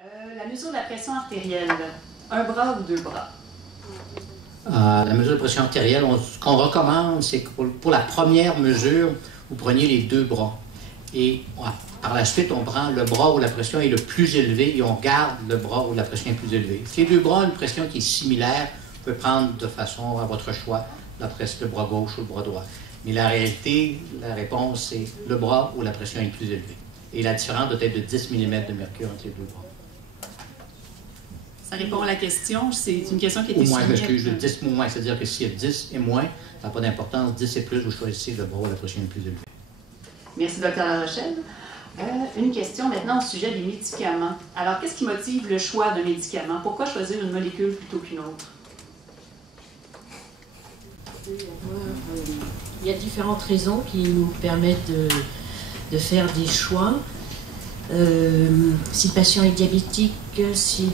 La mesure de la pression artérielle, un bras ou deux bras? La mesure de pression artérielle, ce qu'on recommande, c'est que pour la première mesure, vous preniez les deux bras. Et par la suite, on prend le bras où la pression est le plus élevée et on garde le bras où la pression est plus élevée. Si les deux bras ont une pression qui est similaire, vous pouvez prendre de façon à votre choix le bras gauche ou le bras droit. Mais la réalité, la réponse, c'est le bras où la pression est plus élevée. Et la différence doit être de 10 mm de mercure entre les deux bras. Ça répond à la question. C'est une question qui a été soumise. Au moins, soumise. je dis 10 ou moins, c'est-à-dire que s'il y a 10 et moins, ça n'a pas d'importance. 10 et plus, vous choisissez le bras où la pression est plus élevée. Merci, Dr. Larochelle. Une question maintenant au sujet des médicaments. Alors, qu'est-ce qui motive le choix d'un médicament? Pourquoi choisir une molécule plutôt qu'une autre? Il y a différentes raisons qui nous permettent de faire des choix. Si le patient est diabétique, si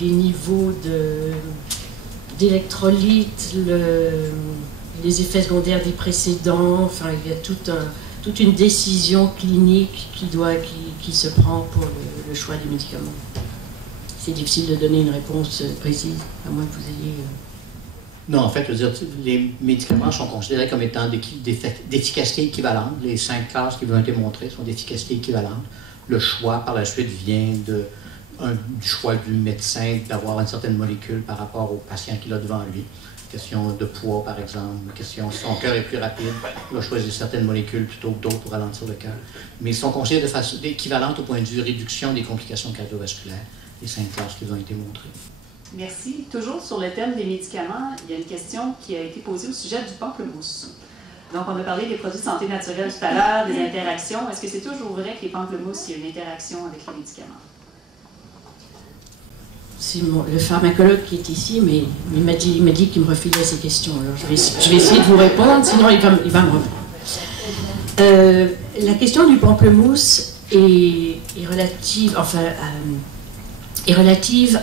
les niveaux d'électrolytes, les effets secondaires des précédents, enfin il y a toute une décision clinique qui se prend pour le choix des médicaments. C'est difficile de donner une réponse précise, à moins que vous ayez... Non, en fait, je veux dire, les médicaments sont considérés comme étant d'efficacité équivalente. Les 5 classes qui vous ont été montrées sont d'efficacité équivalente. Le choix, par la suite, vient du choix du médecin d'avoir une certaine molécule par rapport au patient qu'il a devant lui. Question de poids, par exemple. Question si son cœur est plus rapide, il va choisir certaines molécules plutôt que d'autres pour ralentir le cœur. Mais ils sont considérés de façon équivalente au point de vue réduction des complications cardiovasculaires, les 5 classes qui vous ont été montrées. Merci. Toujours sur le thème des médicaments, il y a une question qui a été posée au sujet du pamplemousse. Donc, on a parlé des produits de santé naturelle tout à l'heure, des interactions. Est-ce que c'est toujours vrai que les pamplemousses, il y a une interaction avec les médicaments? C'est le pharmacologue qui est ici, mais il m'a dit qu'il me refilait ces questions. Alors, je vais essayer de vous répondre, sinon il va me répondre. La question du pamplemousse est relative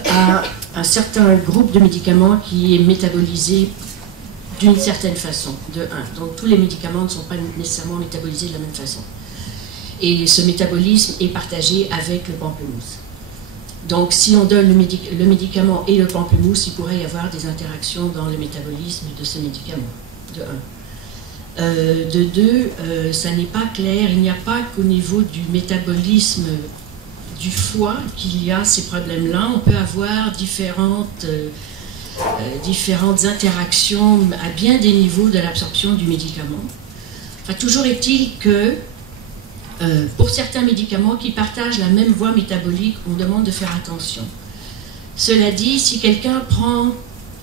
à un certain groupe de médicaments qui est métabolisé d'une certaine façon, de 1. Donc tous les médicaments ne sont pas nécessairement métabolisés de la même façon. Et ce métabolisme est partagé avec le pamplemousse. Donc si on donne le médicament et le pamplemousse, il pourrait y avoir des interactions dans le métabolisme de ce médicament, de 1. De 2, ça n'est pas clair, il n'y a pas qu'au niveau du métabolisme du foie qu'il y a ces problèmes-là. On peut avoir différentes interactions à bien des niveaux de l'absorption du médicament. Enfin, toujours est-il que pour certains médicaments qui partagent la même voie métabolique, on demande de faire attention. Cela dit, si quelqu'un prend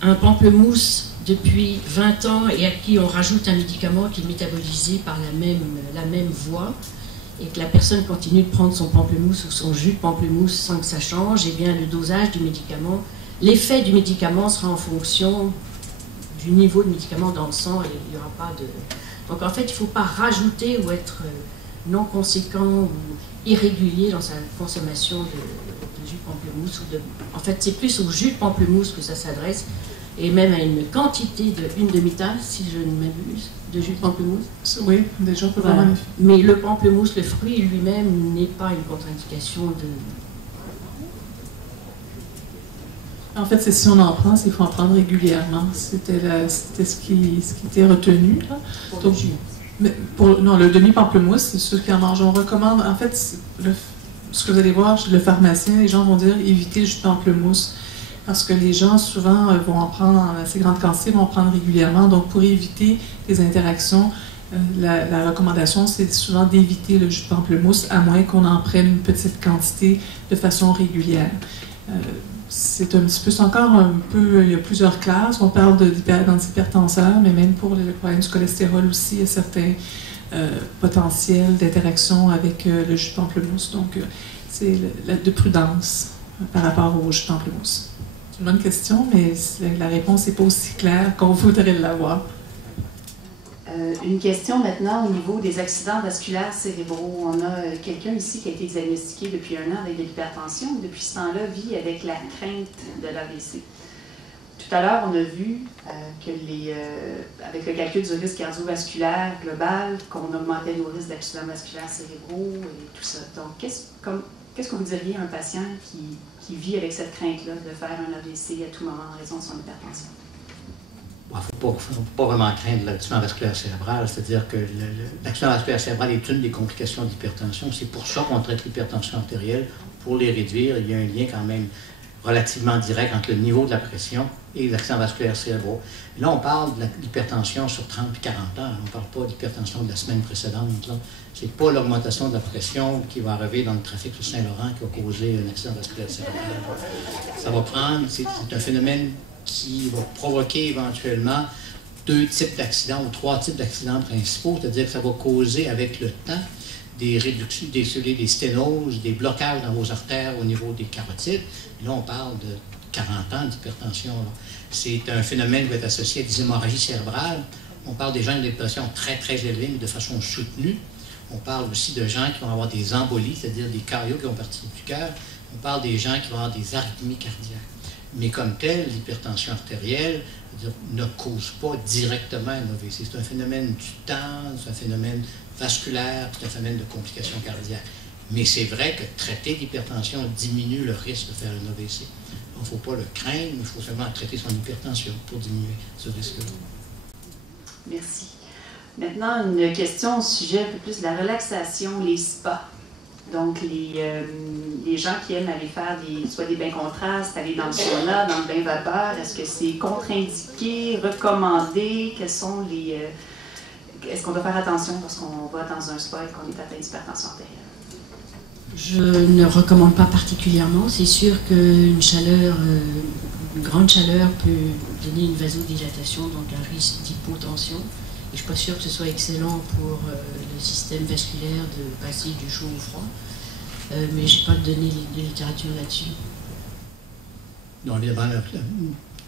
un pamplemousse depuis 20 ans et à qui on rajoute un médicament qui est métabolisé par la même voie, et que la personne continue de prendre son pamplemousse ou son jus de pamplemousse sans que ça change, eh bien le dosage du médicament, l'effet du médicament sera en fonction du niveau de médicament dans le sang et il n'y aura pas de... Donc en fait, il ne faut pas rajouter ou être non conséquent ou irrégulier dans sa consommation de jus de pamplemousse. En fait, c'est plus au jus de pamplemousse que ça s'adresse et même à une quantité d'une demi-tasse, si je ne m'abuse, de jus de pamplemousse. Oui, déjà, peut voilà. Mais le pamplemousse, le fruit lui-même, n'est pas une contre-indication de... En fait, c'est si on en prend, il faut en prendre régulièrement. C'était ce qui était retenu. Là. Pour donc, le jus. Mais non, le demi-pamplemousse, c'est ceux qui en mangent. On recommande, en fait, ce que vous allez voir chez le pharmacien, les gens vont dire évitez le jus de pamplemousse. Parce que les gens, souvent, vont en prendre en assez grande quantité, vont en prendre régulièrement. Donc, pour éviter les interactions, la recommandation, c'est souvent d'éviter le jus de pamplemousse, à moins qu'on en prenne une petite quantité de façon régulière. C'est un petit peu, c'est encore un peu, il y a plusieurs classes. On parle d'antihypertenseurs, mais même pour le problème du cholestérol aussi, il y a certains potentiels d'interaction avec le jus de pamplemousse. Donc, c'est de prudence par rapport au jus de pamplemousse. C'est une bonne question, mais la réponse n'est pas aussi claire qu'on voudrait l'avoir. Une question maintenant au niveau des accidents vasculaires cérébraux. On a quelqu'un ici qui a été diagnostiqué depuis 1 an avec de l'hypertension. Depuis ce temps-là, vit avec la crainte de l'AVC. Tout à l'heure, on a vu que avec le calcul du risque cardiovasculaire global, qu'on augmentait nos risques d'accidents vasculaires cérébraux et tout ça. Donc, qu'est-ce que vous diriez à un patient qui vit avec cette crainte-là de faire un AVC à tout moment en raison de son hypertension? Il ne faut pas vraiment craindre l'accident vasculaire cérébral, c'est-à-dire que l'accident vasculaire cérébral est une des complications d'hypertension. C'est pour ça qu'on traite l'hypertension artérielle. Pour les réduire, il y a un lien quand même relativement direct entre le niveau de la pression et les accidents vasculaires cérébraux. Et là, on parle de l'hypertension sur 30 et 40 ans. On ne parle pas d'hypertension de la semaine précédente. Ce n'est pas l'augmentation de la pression qui va arriver dans le trafic sur Saint-Laurent qui va causer un accident vasculaire cérébral. Ça va prendre, c'est un phénomène qui va provoquer éventuellement 2 types d'accidents ou 3 types d'accidents principaux, c'est-à-dire que ça va causer avec le temps des réductions, des sténoses, des blocages dans vos artères au niveau des carotides. Et là, on parle de 40 ans d'hypertension. C'est un phénomène qui va être associé à des hémorragies cérébrales. On parle des gens avec des pressions très, très élevées, mais de façon soutenue. On parle aussi de gens qui vont avoir des embolies, c'est-à-dire des cardios qui vont partir du cœur. On parle des gens qui vont avoir des arythmies cardiaques. Mais comme tel, l'hypertension artérielle ne cause pas directement un AVC. C'est un phénomène du temps, c'est un phénomène vasculaire, c'est un phénomène de complications cardiaques. Mais c'est vrai que traiter l'hypertension diminue le risque de faire un AVC. Il ne faut pas le craindre, il faut seulement traiter son hypertension pour diminuer ce risque-là. Merci. Maintenant, une question au sujet un peu plus de la relaxation, les spas. Donc, les gens qui aiment aller faire soit des bains contrastes, aller dans le sauna, dans le bain vapeur, est-ce que c'est contre-indiqué, recommandé? Quels sont les... Est-ce qu'on doit faire attention lorsqu'on va dans un spa et qu'on est atteint d'hypertension artérielle? Je ne recommande pas particulièrement. C'est sûr qu'une chaleur, une grande chaleur peut donner une vasodilatation, donc un risque d'hypotension. Et je ne suis pas sûre que ce soit excellent pour le système vasculaire de passer du chaud au froid. Mais je n'ai pas donné de littérature là-dessus. Non, évidemment, la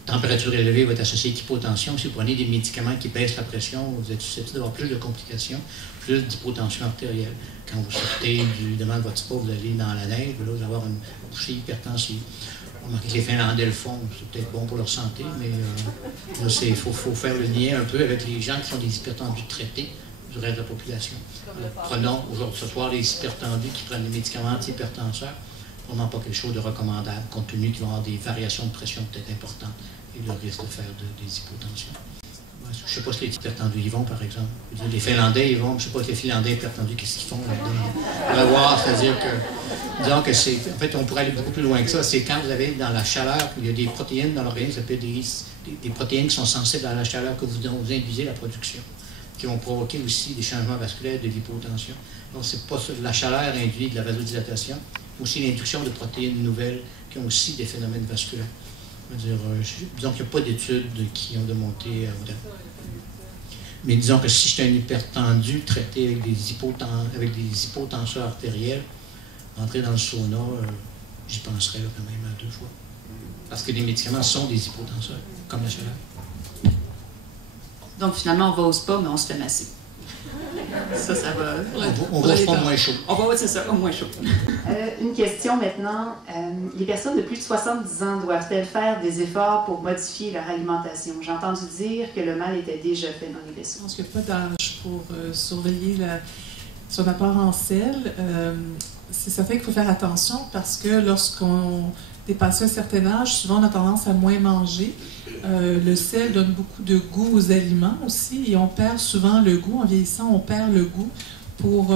température élevée va être associée à l'hypotension. Si vous prenez des médicaments qui baissent la pression, vous êtes susceptible d'avoir plus de complications, plus d'hypotension artérielle. Quand vous sortez évidemment de votre spa, vous allez dans la neige, là, vous allez avoir une bouchée hypertensive. Remarquez que les Finlandais le font, c'est peut-être bon pour leur santé, mais il faut faire le lien un peu avec les gens qui sont des hypertendus traités du reste de la population. Alors, prenons aujourd'hui, ce soir, les hypertendus qui prennent des médicaments antihypertenseurs, vraiment pas quelque chose de recommandable, compte tenu qu'ils vont avoir des variations de pression peut-être importantes et le risque de faire des hypotensions. Je ne sais pas si les hypertendus y vont, par exemple. Je veux dire, les Finlandais y vont, je ne sais pas si les Finlandais hypertendus, qu'est-ce qu'ils font là-dedans. On va voir, c'est-à-dire que, disons que c'est, en fait, on pourrait aller beaucoup plus loin que ça. C'est quand vous avez dans la chaleur, il y a des protéines dans l'organisme, ça peut être des protéines qui sont sensibles à la chaleur que vous induisez la production, qui vont provoquer aussi des changements vasculaires, de l'hypotension. Donc, c'est pas ça. La chaleur induit de la vasodilatation, aussi l'induction de protéines nouvelles qui ont aussi des phénomènes vasculaires. Disons qu'il n'y a pas d'études qui ont démontré autant. Mais disons que si j'étais un hypertendu traité avec des hypotenseurs artériels, entrer dans le sauna, j'y penserais là, quand même à 2 fois. Parce que les médicaments sont des hypotenseurs, comme la chaleur. Donc finalement, on va au spa, mais on se fait masser. Ça va. On va au moins chaud. C'est ça, au moins chaud. Une question maintenant. Les personnes de plus de 70 ans doivent-elles faire des efforts pour modifier leur alimentation? J'ai entendu dire que le mal était déjà fait dans les vaisseaux. Je pense qu'il n'y a pas d'âge pour surveiller son apport en sel. C'est certain qu'il faut faire attention parce que lorsqu'on dépasse un certain âge, souvent on a tendance à moins manger. Le sel donne beaucoup de goût aux aliments aussi et on perd souvent le goût. En vieillissant, on perd le goût pour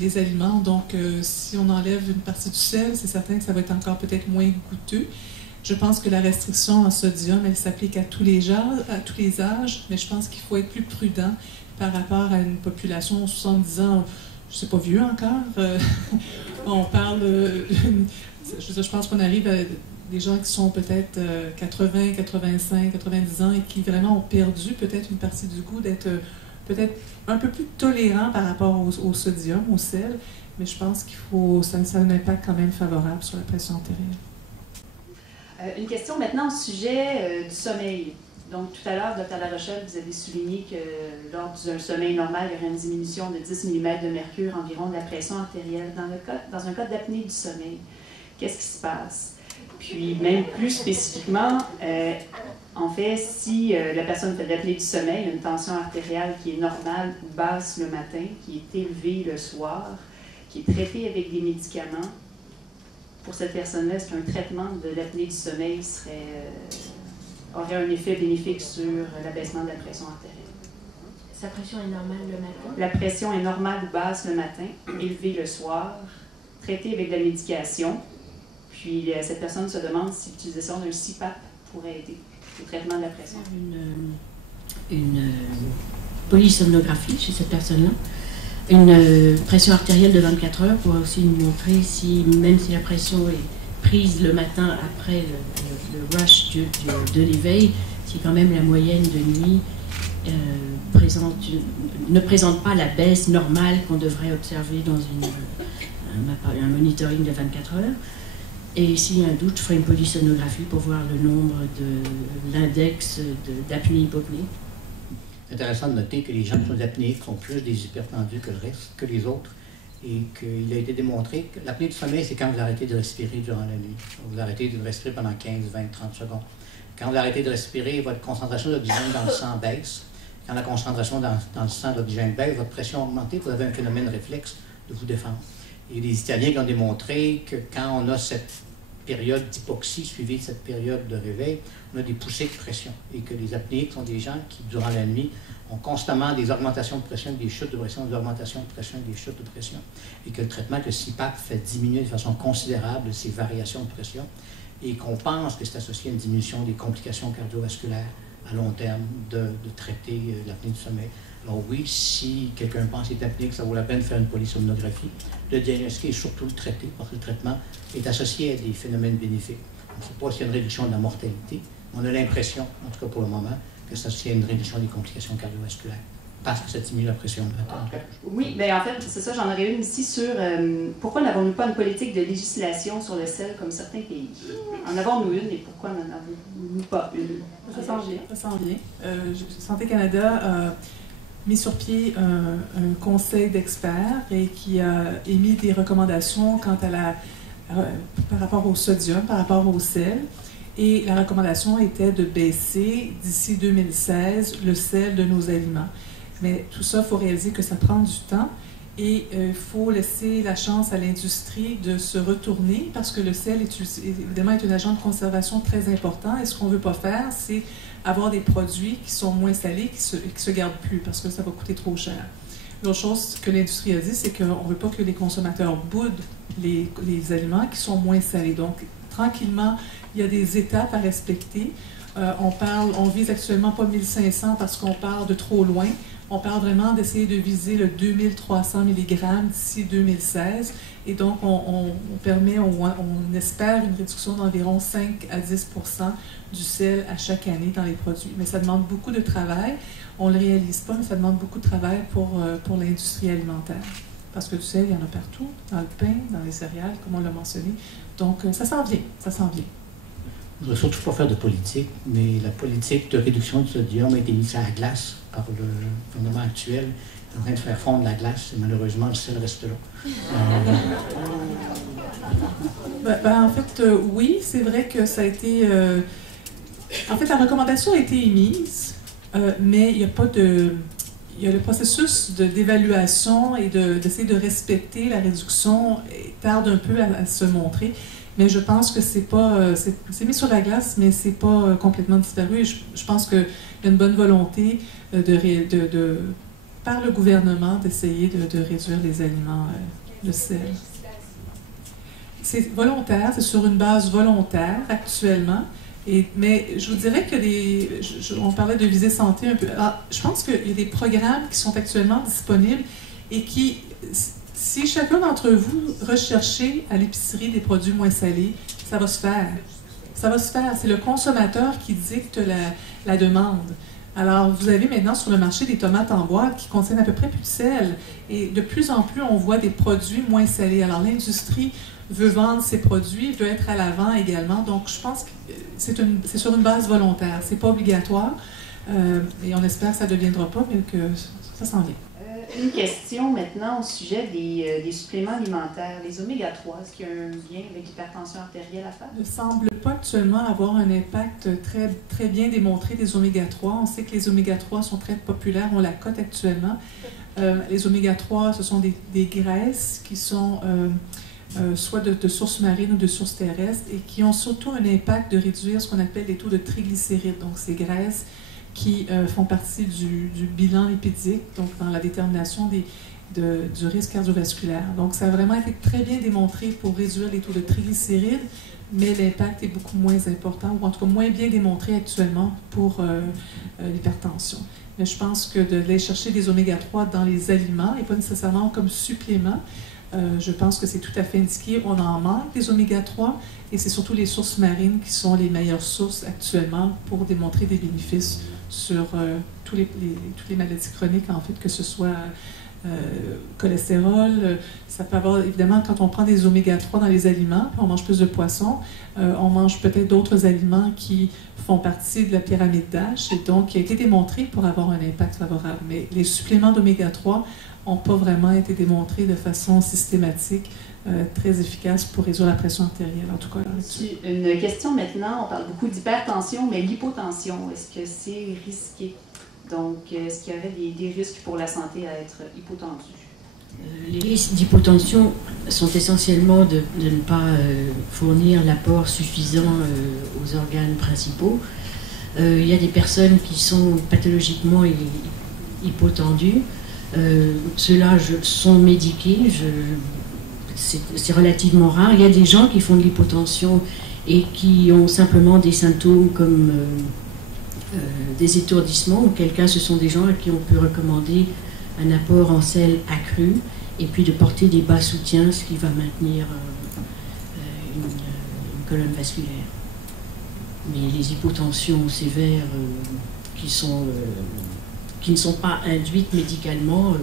les aliments. Donc, si on enlève une partie du sel, c'est certain que ça va être encore peut-être moins goûteux. Je pense que la restriction en sodium, elle s'applique à tous les âges, mais je pense qu'il faut être plus prudent par rapport à une population de 70 ans. Je ne sais pas vieux encore. On parle... je pense qu'on arrive à des gens qui sont peut-être 80, 85, 90 ans et qui vraiment ont perdu peut-être une partie du goût, d'être peut-être un peu plus tolérants par rapport au sodium, au sel, mais je pense qu'il faut, ça a un impact quand même favorable sur la pression artérielle. Une question maintenant au sujet du sommeil. Donc, tout à l'heure, Dr. Larochelle, vous avez souligné que lors d'un sommeil normal, il y aurait une diminution de 10 mm de mercure environ de la pression artérielle. Dans un cas d'apnée du sommeil, qu'est-ce qui se passe? Puis, même plus spécifiquement, en fait, si la personne fait de l'apnée du sommeil, une tension artérielle qui est normale ou basse le matin, qui est élevée le soir, qui est traitée avec des médicaments, pour cette personne-là, est-ce qu'un traitement de l'apnée du sommeil aurait un effet bénéfique sur l'abaissement de la pression artérielle? Sa pression est normale le matin? La pression est normale ou basse le matin, élevée le soir, traitée avec de la médication. Puis cette personne se demande si l'utilisation d'un CPAP pourrait aider au traitement de la pression. Une polysomnographie chez cette personne-là. Une pression artérielle de 24 heures pour aussi nous montrer si, même si la pression est prise le matin après le rush de l'éveil, si quand même la moyenne de nuit ne présente pas la baisse normale qu'on devrait observer dans un monitoring de 24 heures. Et s'il y a un doute, je ferai une polysomnographie pour voir le nombre de l'index d'apnée-hypopnée. C'est intéressant de noter que les gens qui sont apnéiques sont plus des hypertendus que le reste, que les autres, et qu'il a été démontré que l'apnée du sommeil, c'est quand vous arrêtez de respirer durant la nuit. Vous arrêtez de respirer pendant 15, 20, 30 secondes. Quand vous arrêtez de respirer, votre concentration d'oxygène dans le sang baisse. Quand la concentration dans le sang d'oxygène baisse, votre pression augmente, vous avez un phénomène réflexe de vous défendre. Et les Italiens qui ont démontré que quand on a cette période d'hypoxie suivie de cette période de réveil, on a des poussées de pression. Et que les apnéiques sont des gens qui, durant la nuit, ont constamment des augmentations de pression, des chutes de pression, des augmentations de pression, des chutes de pression. Et que le traitement que le CPAP fait diminuer de façon considérable ces variations de pression. Et qu'on pense que c'est associé à une diminution des complications cardiovasculaires à long terme de traiter l'apnée du sommeil. Alors oui, si quelqu'un pense qu'il est apnéique, ça vaut la peine de faire une polysomnographie, le diagnostiquer et surtout le traiter, parce que le traitement est associé à des phénomènes bénéfiques. On ne sait pas s'il y a une réduction de la mortalité. On a l'impression, en tout cas pour le moment, que c'est associé à une réduction des complications cardiovasculaires, parce que ça diminue la pression de matin. Oui, bien en fait, c'est ça, j'en aurais une ici sur pourquoi n'avons-nous pas une politique de législation sur le sel comme certains pays? En avons-nous une et pourquoi n'en avons-nous pas une? Ça s'en vient. Santé Canada a mis sur pied un conseil d'experts et qui a émis des recommandations quant à par rapport au sodium, par rapport au sel. Et la recommandation était de baisser d'ici 2016 le sel de nos aliments. Mais tout ça, il faut réaliser que ça prend du temps et il faut laisser la chance à l'industrie de se retourner parce que le sel, évidemment, est un agent de conservation très important et ce qu'on ne veut pas faire, c'est avoir des produits qui sont moins salés qui se gardent plus parce que ça va coûter trop cher. L'autre chose que l'industrie a dit, c'est qu'on ne veut pas que les consommateurs boudent les aliments qui sont moins salés. Donc, tranquillement, il y a des étapes à respecter. On vise actuellement pas 1500 parce qu'on part de trop loin. On parle vraiment d'essayer de viser le 2300 mg d'ici 2016. Et donc, on espère une réduction d'environ 5 à 10 % du sel à chaque année dans les produits. Mais ça demande beaucoup de travail. On ne le réalise pas, mais ça demande beaucoup de travail pour l'industrie alimentaire. Parce que du sel, il y en a partout, dans le pain, dans les céréales, comme on l'a mentionné. Donc, ça s'en vient, ça s'en vient. Je ne voudrais surtout pas faire de politique, mais la politique de réduction du sodium a été mise à la glace par le gouvernement actuel. Il est en train de faire fondre la glace et malheureusement, le sel reste là. En fait, oui, c'est vrai que ça a été... En fait, la recommandation a été émise, mais il n'y a pas de... Il y a le processus d'évaluation et d'essayer de respecter la réduction tarde un peu à se montrer. Mais je pense que c'est mis sur la glace, mais c'est pas complètement disparu. Je pense qu'il y a une bonne volonté par le gouvernement d'essayer de réduire les aliments, le sel. C'est volontaire, c'est sur une base volontaire actuellement. Mais je vous dirais que on parlait de visée santé un peu. Alors, je pense qu'il y a des programmes qui sont actuellement disponibles et qui, si chacun d'entre vous recherchez à l'épicerie des produits moins salés, ça va se faire. Ça va se faire. C'est le consommateur qui dicte la demande. Alors, vous avez maintenant sur le marché des tomates en boîte qui contiennent à peu près plus de sel. Et de plus en plus, on voit des produits moins salés. Alors, l'industrie veut vendre ses produits, veut être à l'avant également. Donc, je pense que c'est sur une base volontaire. C'est pas obligatoire. Et on espère que ça ne deviendra pas, mais que ça s'en vient. Une question maintenant au sujet des suppléments alimentaires. Les oméga-3, est-ce qu'il y a un lien avec l'hypertension artérielle à faire? Il ne semble pas actuellement avoir un impact très, très bien démontré des oméga-3. On sait que les oméga-3 sont très populaires, on la cote actuellement. Les oméga-3, ce sont des graisses qui sont soit de sources marines ou de sources terrestres, et qui ont surtout un impact de réduire ce qu'on appelle les taux de triglycérides, donc ces graisses qui font partie du bilan lipidique, donc dans la détermination du risque cardiovasculaire. Donc ça a vraiment été très bien démontré pour réduire les taux de triglycérides, mais l'impact est beaucoup moins important, ou en tout cas moins bien démontré actuellement pour l'hypertension. Mais je pense que d'aller chercher des oméga-3 dans les aliments, et pas nécessairement comme supplément, je pense que c'est tout à fait indiqué. On en manque des oméga-3, et c'est surtout les sources marines qui sont les meilleures sources actuellement pour démontrer des bénéfices sur toutes les maladies chroniques, en fait, que ce soit cholestérol. Ça peut avoir, évidemment, quand on prend des oméga-3 dans les aliments, puis on mange plus de poissons, on mange peut-être d'autres aliments qui font partie de la pyramide d'Ash, et donc qui a été démontré pour avoir un impact favorable. Mais les suppléments d'oméga-3 n'ont pas vraiment été démontrés de façon systématique, très efficace pour réduire la pression artérielle, en tout cas. Une question maintenant, on parle beaucoup d'hypertension, mais l'hypotension, est-ce que c'est risqué? Donc, est-ce qu'il y aurait des risques pour la santé à être hypotendu? Les risques d'hypotension sont essentiellement de ne pas fournir l'apport suffisant aux organes principaux. Il y a des personnes qui sont pathologiquement hypotendues. Ceux-là sont médiqués. C'est relativement rare. Il y a des gens qui font de l'hypotension et qui ont simplement des symptômes comme des étourdissements. Auquel cas, ce sont des gens à qui on peut recommander un apport en sel accru et puis de porter des bas soutiens, ce qui va maintenir une colonne vasculaire. Mais les hypotensions sévères qui ne sont pas induites médicalement,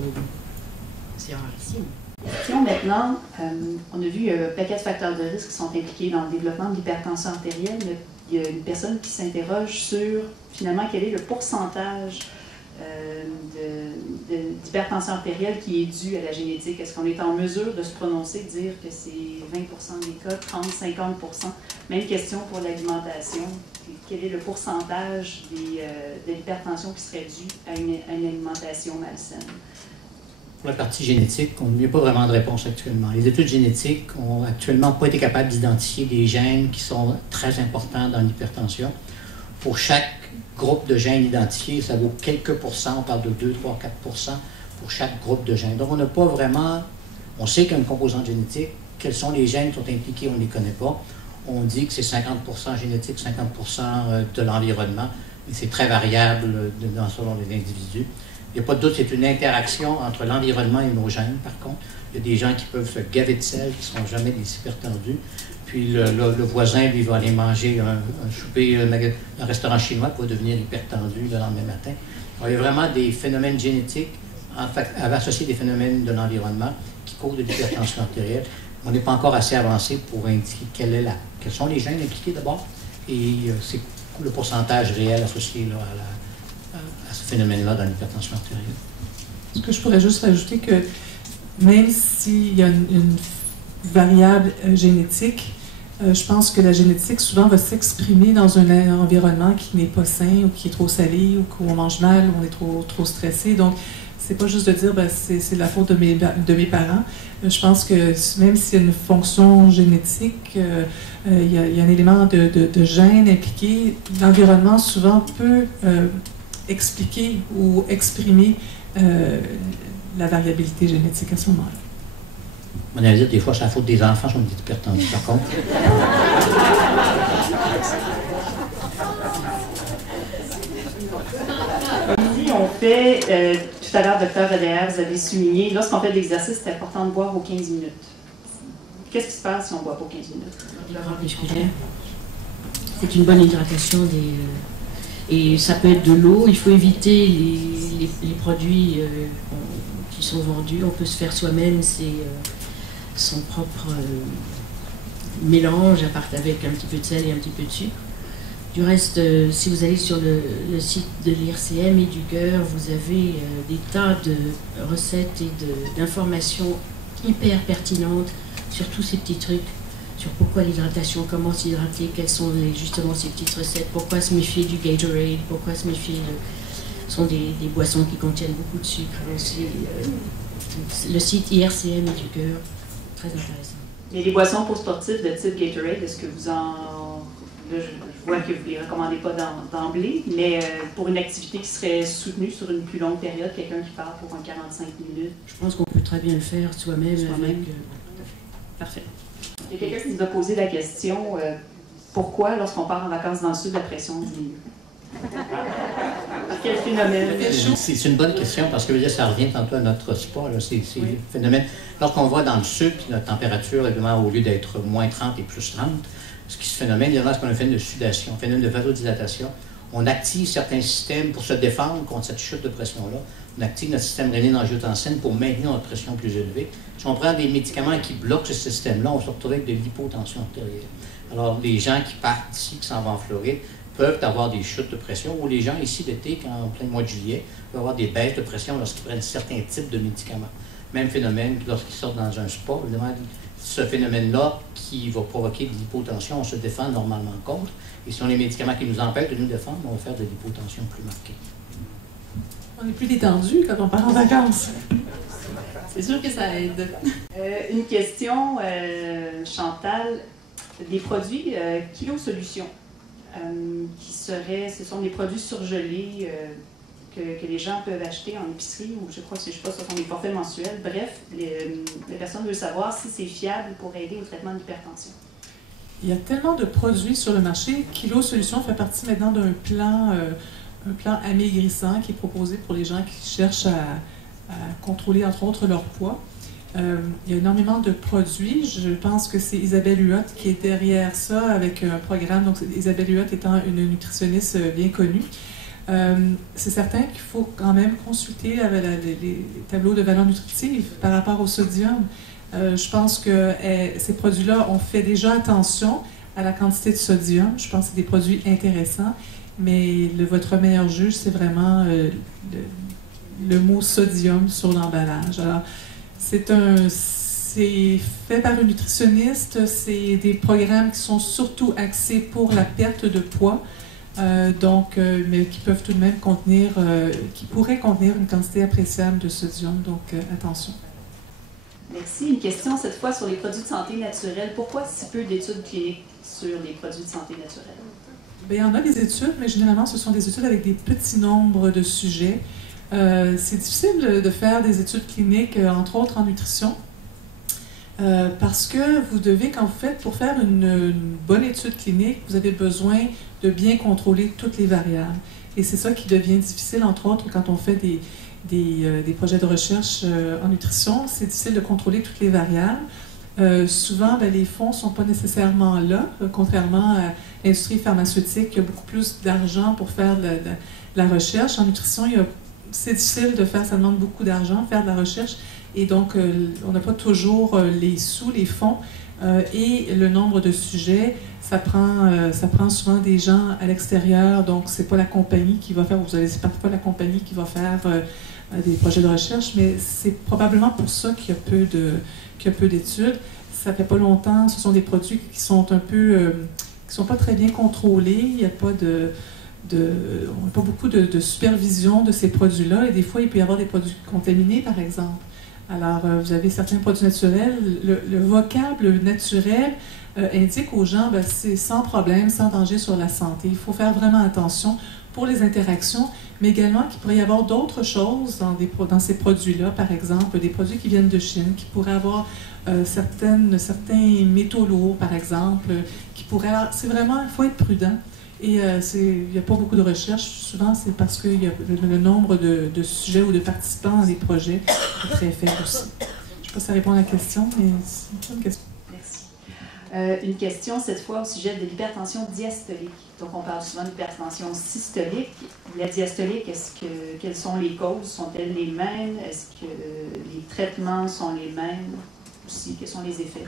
c'est rarissime. Question maintenant, on a vu un paquet de facteurs de risque qui sont impliqués dans le développement de l'hypertension artérielle. Il y a une personne qui s'interroge sur, finalement, quel est le pourcentage d'hypertension artérielle qui est due à la génétique. Est-ce qu'on est en mesure de se prononcer, de dire que c'est 20% des cas, 30-50%? Même question pour l'alimentation. Quel est le pourcentage de l'hypertension qui serait due à une alimentation malsaine? Pour la partie génétique, on n'y a pas vraiment de réponse actuellement. Les études génétiques n'ont actuellement pas été capables d'identifier des gènes qui sont très importants dans l'hypertension. Pour chaque groupe de gènes identifiés, ça vaut quelques pourcents, on parle de 2, 3, 4% pour chaque groupe de gènes. Donc on n'a pas vraiment, on sait qu'il y a une composante génétique, quels sont les gènes qui sont impliqués, on ne les connaît pas. On dit que c'est 50% génétique, 50% de l'environnement, mais c'est très variable selon les individus. Il n'y a pas de doute, c'est une interaction entre l'environnement et nos gènes, par contre. Il y a des gens qui peuvent se gaver de sel, qui ne sont jamais des hypertendus. Puis le voisin, lui, va aller manger un souper, un restaurant chinois, pour devenir hypertendu le lendemain matin. Alors, il y a vraiment des phénomènes génétiques associés à des phénomènes de l'environnement qui causent de l'hypertension artérielle. On n'est pas encore assez avancé pour indiquer quels sont les gènes impliqués d'abord et c'est le pourcentage réel associé là, à ce phénomène-là dans l'hypertension artérielle. Est-ce que je pourrais juste rajouter que même s'il y a une variable génétique, je pense que la génétique souvent va s'exprimer dans un environnement qui n'est pas sain ou qui est trop salé ou qu'on mange mal ou on est trop stressé. Donc, c'est pas juste de dire ben, c'est la faute de mes parents. Je pense que même s'il y a une fonction génétique, il y a un élément de gène impliqué. L'environnement souvent peut expliquer ou exprimer la variabilité génétique à ce moment-là. On allait dire des fois c'est la faute des enfants, sont hypertendus par contre. Si on fait, tout à l'heure, docteur Adair, vous avez souligné, lorsqu'on fait de l'exercice, c'est important de boire aux 15 minutes. Qu'est-ce qui se passe si on ne boit pas aux 15 minutes? C'est une bonne hydratation et ça peut être de l'eau. Il faut éviter les produits qui sont vendus. On peut se faire soi-même son propre mélange avec un petit peu de sel et un petit peu de sucre. Du reste, si vous allez sur le site de l'IRCM et du cœur, vous avez des tas de recettes et d'informations hyper pertinentes sur tous ces petits trucs, sur pourquoi l'hydratation, comment s'hydrater, quelles sont justement ces petites recettes, pourquoi se méfier du Gatorade, pourquoi se méfier ce sont des boissons qui contiennent beaucoup de sucre. Le site IRCM et du cœur, très intéressant. Et les boissons pour sportifs de type Gatorade, est-ce que vous en... Là, je vois que vous ne les recommandez pas d'emblée, mais pour une activité qui serait soutenue sur une plus longue période, quelqu'un qui part pour un 45 minutes? Je pense qu'on peut très bien le faire soi-même. Parfait. Il y a quelqu'un qui nous a posé la question, pourquoi, lorsqu'on part en vacances dans le sud, la pression diminue? Quel phénomène? C'est une bonne question parce que je veux dire, ça revient tantôt à notre sport. C'est le phénomène. Lorsqu'on va dans le sud, puis notre température, évidemment, au lieu d'être moins 30 et plus 30, ce qui se phénomène, il y a ce qu'on a fait de sudation, un phénomène de vasodilatation. On active certains systèmes pour se défendre contre cette chute de pression-là. On active notre système rénine-angiotensine pour maintenir notre pression plus élevée. Si on prend des médicaments qui bloquent ce système-là, on se retrouve avec de l'hypotension artérielle. Alors, les gens qui partent ici, qui s'en vont en Floride, peuvent avoir des chutes de pression, ou les gens ici d'été, en plein mois de juillet, peuvent avoir des baisses de pression lorsqu'ils prennent certains types de médicaments. Même phénomène lorsqu'ils sortent dans un spa, évidemment, ce phénomène-là qui va provoquer de l'hypotension, on se défend normalement contre. Et si on a les médicaments qui nous empêchent de nous défendre, on va faire de l'hypotension plus marquée. On est plus détendu quand on part en vacances. C'est sûr que ça aide. Une question, Chantal, des produits Kilo Solutions, ce sont des produits surgelés que les gens peuvent acheter en épicerie, ou je crois que ce sont des forfaits mensuels. Bref, les personnes veulent savoir si c'est fiable pour aider au traitement de l'hypertension. Il y a tellement de produits sur le marché. Kilo Solutions fait partie maintenant d'un plan, un plan amaigrissant qui est proposé pour les gens qui cherchent à contrôler, entre autres, leur poids. Il y a énormément de produits. Je pense que c'est Isabelle Huot qui est derrière ça avec un programme. Donc, Isabelle Huot étant une nutritionniste bien connue. C'est certain qu'il faut quand même consulter les tableaux de valeur nutritive par rapport au sodium. Je pense que ces produits-là ont fait déjà attention à la quantité de sodium. Je pense que c'est des produits intéressants, mais votre meilleur juge, c'est vraiment le mot sodium sur l'emballage. Alors, c'est fait par une nutritionniste, c'est des programmes qui sont surtout axés pour la perte de poids. Mais qui peuvent tout de même contenir, qui pourraient contenir une quantité appréciable de sodium, donc attention. Merci. Une question cette fois sur les produits de santé naturels. Pourquoi si peu d'études cliniques sur les produits de santé naturels? Bien, il y en a des études, mais généralement ce sont des études avec des petits nombres de sujets. C'est difficile de faire des études cliniques, entre autres en nutrition. Parce que vous devez, quand vous faites, pour faire une bonne étude clinique, vous avez besoin de bien contrôler toutes les variables. Et c'est ça qui devient difficile, entre autres, quand on fait des projets de recherche en nutrition. C'est difficile de contrôler toutes les variables. Souvent, les fonds ne sont pas nécessairement là, contrairement à l'industrie pharmaceutique, qui a beaucoup plus d'argent pour faire de la recherche. En nutrition, c'est difficile de faire, ça demande beaucoup d'argent, faire de la recherche. Et donc, on n'a pas toujours les sous, les fonds et le nombre de sujets. Ça prend souvent des gens à l'extérieur, donc c'est pas la compagnie qui va faire, vous avez parfois la compagnie qui va faire des projets de recherche, mais c'est probablement pour ça qu'il y a peu d'études. Ça fait pas longtemps, ce sont des produits qui sont qui sont pas très bien contrôlés. Il n'y a pas on n'a pas beaucoup de supervision de ces produits-là, et des fois il peut y avoir des produits contaminés, par exemple. Alors, vous avez certains produits naturels. Le vocable naturel indique aux gens que c'est sans problème, sans danger sur la santé. Il faut faire vraiment attention pour les interactions, mais également qu'il pourrait y avoir d'autres choses dans ces produits-là, par exemple, des produits qui viennent de Chine, qui pourraient avoir certains métaux lourds, par exemple, qui pourraient... C'est vraiment, il faut être prudent. Et il n'y a pas beaucoup de recherche. Souvent, c'est parce que le nombre de sujets ou de participants dans les projets est très faible aussi. Je ne sais pas si ça répond à la question, mais c'est une bonne question. Merci. Une question, cette fois, au sujet de l'hypertension diastolique. Donc, on parle souvent d'hypertension systolique. La diastolique, quelles sont les causes? Sont-elles les mêmes? Est-ce que les traitements sont les mêmes? Aussi, quels sont les effets?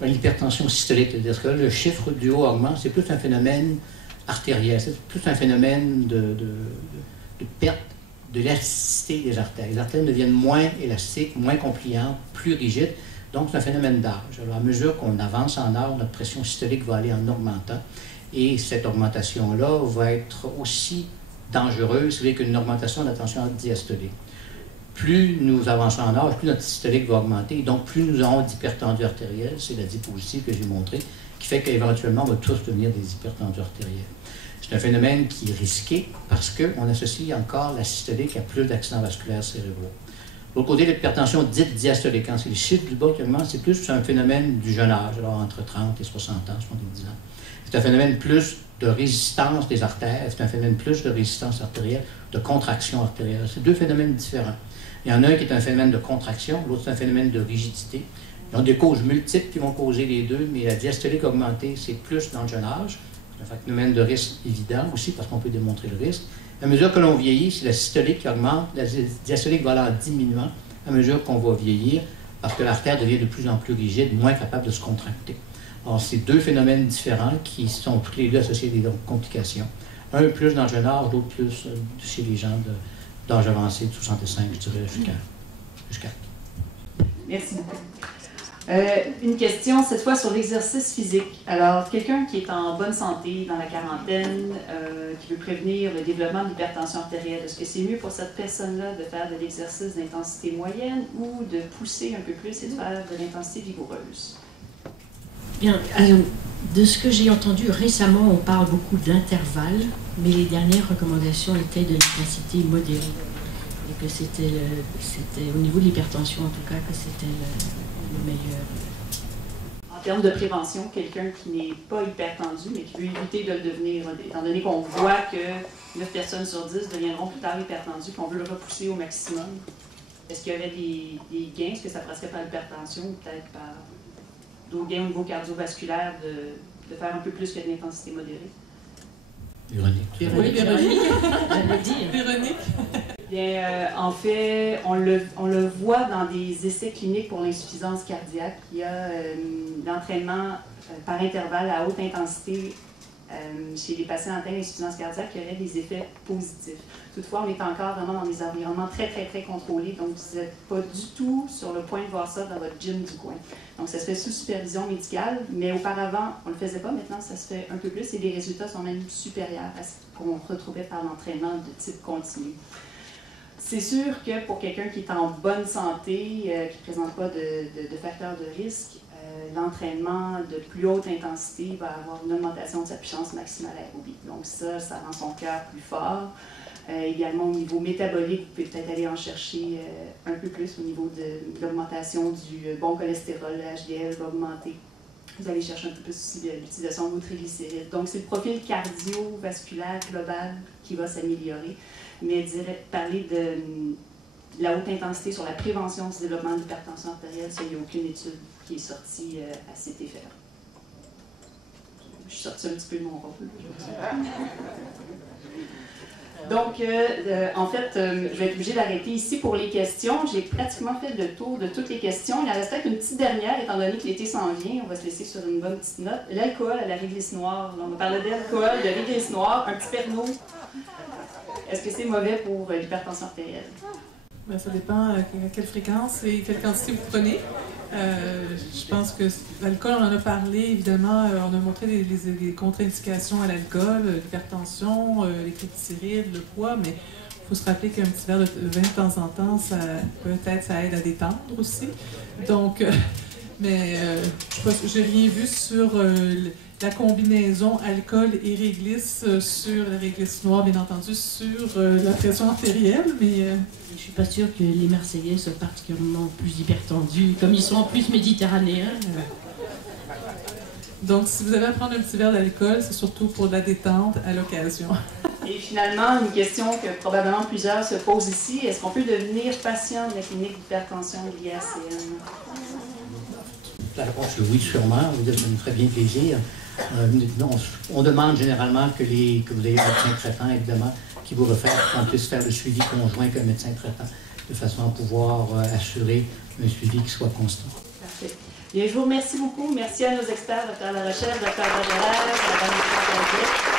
L'hypertension systolique, c'est-à-dire que le chiffre du haut augmente, c'est plus un phénomène artériel, c'est plus un phénomène de perte de l'élasticité des artères. Les artères deviennent moins élastiques, moins compliantes, plus rigides, donc c'est un phénomène d'âge. Alors, à mesure qu'on avance en âge, notre pression systolique va aller en augmentant, et cette augmentation-là va être aussi dangereuse qu'une augmentation de la tension diastolique. plus nous avançons en âge, plus notre systolique va augmenter. Donc, plus nous aurons d'hypertendue artérielle, c'est la diapositive que j'ai montrée, qui fait qu'éventuellement, on va tous devenir des hypertendus artériels. C'est un phénomène qui est risqué parce qu'on associe encore la systolique à plus d'accidents vasculaires cérébraux. De l'autre côté, l'hypertension dite diastolique, quand c'est les chiffres du bas qui augmentent, c'est plus un phénomène du jeune âge, alors entre 30 et 60 ans, 70 ans. C'est un phénomène plus de résistance des artères, c'est un phénomène plus de résistance artérielle, de contraction artérielle. C'est deux phénomènes différents. Il y en a un qui est un phénomène de contraction, l'autre c'est un phénomène de rigidité. Ils ont des causes multiples qui vont causer les deux, mais la diastolique augmentée, c'est plus dans le jeune âge. C'est un phénomène de risque évident aussi, parce qu'on peut démontrer le risque. À mesure que l'on vieillit, c'est la systolique qui augmente, la diastolique va aller en diminuant à mesure qu'on va vieillir, parce que l'artère devient de plus en plus rigide, moins capable de se contracter. Alors, c'est deux phénomènes différents qui sont tous les deux associés à des complications. Un plus dans le jeune âge, l'autre plus chez les gens d'âge avancé, de 65, je dirais, jusqu'à. Merci beaucoup. Une question, cette fois sur l'exercice physique. Alors, quelqu'un qui est en bonne santé, dans la quarantaine, qui veut prévenir le développement de l'hypertension artérielle, est-ce que c'est mieux pour cette personne-là de faire de l'exercice d'intensité moyenne ou de pousser un peu plus et de faire de l'intensité vigoureuse? Bien, de ce que j'ai entendu récemment, on parle beaucoup d'intervalles, mais les dernières recommandations étaient de l'intensité modérée. Et que c'était au niveau de l'hypertension, en tout cas, que c'était le meilleur. En termes de prévention, quelqu'un qui n'est pas hypertendu, mais qui veut éviter de le devenir, étant donné qu'on voit que 9 personnes sur 10 deviendront plus tard hypertendues, qu'on veut le repousser au maximum, est-ce qu'il y aurait des gains? Est-ce que ça passerait par l'hypertension ou peut-être par d'autres gains au niveau cardiovasculaire de faire un peu plus que de l'intensité modérée? Véronique. Oui, Véronique. J'allais dire. Véronique. Bien, en fait, on le voit dans des essais cliniques pour l'insuffisance cardiaque. Il y a l'entraînement par intervalle à haute intensité chez les patients atteints d'insuffisance cardiaque qui aurait des effets positifs. Toutefois, on est encore vraiment dans des environnements très, très, très contrôlés, donc vous n'êtes pas du tout sur le point de voir ça dans votre gym du coin. Donc, ça se fait sous supervision médicale, mais auparavant, on ne le faisait pas. Maintenant, ça se fait un peu plus et les résultats sont même supérieurs à ce qu'on retrouvait par l'entraînement de type continu. C'est sûr que pour quelqu'un qui est en bonne santé, qui ne présente pas de facteurs de risque, l'entraînement de plus haute intensité va avoir une augmentation de sa puissance maximale aérobie. Donc ça rend son cœur plus fort. Également au niveau métabolique, vous pouvez peut-être aller en chercher un peu plus au niveau de l'augmentation du bon cholestérol, le HDL va augmenter. Vous allez chercher un peu plus aussi l'utilisation de vos triglycérides. Donc c'est le profil cardiovasculaire global qui va s'améliorer. Mais parler de la haute intensité sur la prévention du développement de l'hypertension artérielle, ça, il n'y a aucune étude qui est sortie à cet effet-là. Je suis sortie un petit peu de mon rôle. Donc, en fait, je vais être obligée d'arrêter ici pour les questions. J'ai pratiquement fait le tour de toutes les questions. Il en reste peut-être une petite dernière, étant donné que l'été s'en vient. On va se laisser sur une bonne petite note. L'alcool à la réglisse noire. On va parler d'alcool, de réglisse noire, un petit Pernod. Est-ce que c'est mauvais pour l'hypertension artérielle? Ben, ça dépend à quelle fréquence et quelle quantité vous prenez. Je pense que l'alcool, on en a parlé, évidemment, on a montré les contre-indications à l'alcool, l'hypertension, les triglycérides, le poids, mais il faut se rappeler qu'un petit verre de vin de temps en temps, ça peut-être ça aide à détendre aussi. Donc, mais je n'ai rien vu sur la combinaison alcool et réglisse, sur la réglisse noire, bien entendu, sur la pression artérielle, mais... Je ne suis pas sûre que les Marseillais soient particulièrement plus hypertendus, comme ils sont en plus méditerranéens. Donc, si vous avez à prendre un petit verre d'alcool, c'est surtout pour de la détente à l'occasion. Et finalement, une question que probablement plusieurs se posent ici, est-ce qu'on peut devenir patient de la clinique d'hypertension liée à CN? La réponse est oui, sûrement. Ça nous ferait bien plaisir. On demande généralement que vous ayez un médecin traitant, évidemment, qui vous réfère, qu'on puisse faire le suivi conjoint avec un médecin traitant, de façon à pouvoir assurer un suivi qui soit constant. Parfait. Bien, je vous remercie beaucoup. Merci à nos experts, Dr. Larochelle, Dr. Baudelaire, Mme Claude.